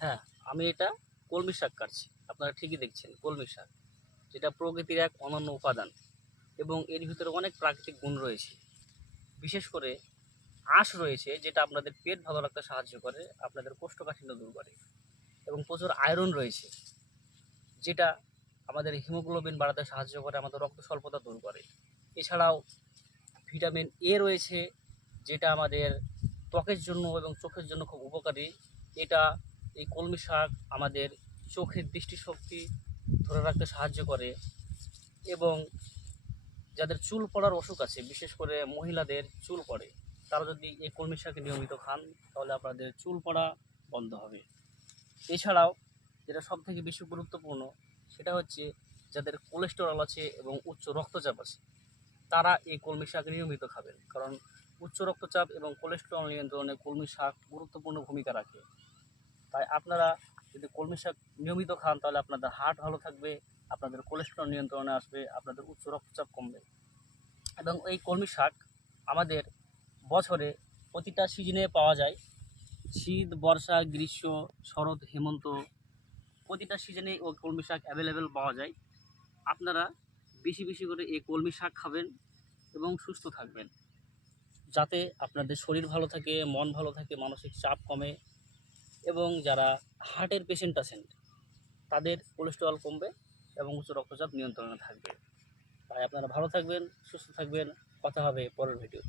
হ্যাঁ আমি এটা কলমি শাক কাটছি। আপনারা ঠিকই দেখছেন, কলমি শাক, যেটা প্রকৃতির এক অনন্য উপাদান এবং এর ভিতরে অনেক প্রাকৃতিক গুণ রয়েছে। বিশেষ করে আঁশ রয়েছে, যেটা আপনাদের পেট ভালো রাখতে সাহায্য করে, আপনাদের কোষ্ঠকাঠিন্য দূর করে এবং প্রচুর আয়রন রয়েছে, যেটা আমাদের হিমোগ্লোবিন বাড়াতে সাহায্য করে, আমাদের রক্ত স্বল্পতা দূর করে। এছাড়াও ভিটামিন এ রয়েছে, যেটা আমাদের ত্বকের জন্য এবং চোখের জন্য খুব উপকারী। এটা এই কলমি শাক আমাদের চোখের দৃষ্টিশক্তি ধরে রাখতে সাহায্য করে এবং যাদের চুল পড়ার অসুখ আছে, বিশেষ করে মহিলাদের চুল পড়ে, তারা যদি এই কলমি শাক নিয়মিত খান, তাহলে আপনাদের চুল পড়া বন্ধ হবে। এছাড়াও যেটা সব থেকে বেশি গুরুত্বপূর্ণ, সেটা হচ্ছে যাদের কোলেস্টেরল আছে এবং উচ্চ রক্তচাপ আছে, তারা এই কলমি শাক নিয়মিত খাবেন। কারণ উচ্চ রক্তচাপ এবং কোলেস্টেরল নিয়ন্ত্রণে কলমি শাক গুরুত্বপূর্ণ ভূমিকা রাখে। তাই আপনারা যদি কলমি শাক নিয়মিত খান, তাহলে আপনাদের হার্ট ভালো থাকবে, আপনাদের কোলেস্ট্রল নিয়ন্ত্রণে আসবে, আপনাদের উচ্চ রক্তচাপ কমবে। এবং এই কলমি শাক আমাদের বছরে প্রতিটা সিজনে পাওয়া যায়। শীত, বর্ষা, গ্রীষ্ম, শরৎ, হেমন্ত, প্রতিটা সিজনে ও কলমি শাক অ্যাভেলেবেল পাওয়া যায়। আপনারা বেশি বেশি করে এই কলমি শাক খাবেন এবং সুস্থ থাকবেন। যাতে আপনাদের শরীর ভালো থাকে, মন ভালো থাকে, মানসিক চাপ কমে এবং যারা হার্টের পেশেন্ট আছেন, তাদের কোলেস্ট্রল কমবে এবং উচ্চ রক্তচাপ নিয়ন্ত্রণে থাকবে। তাই আপনারা ভালো থাকবেন, সুস্থ থাকবেন। কথা হবে পরের ভিডিও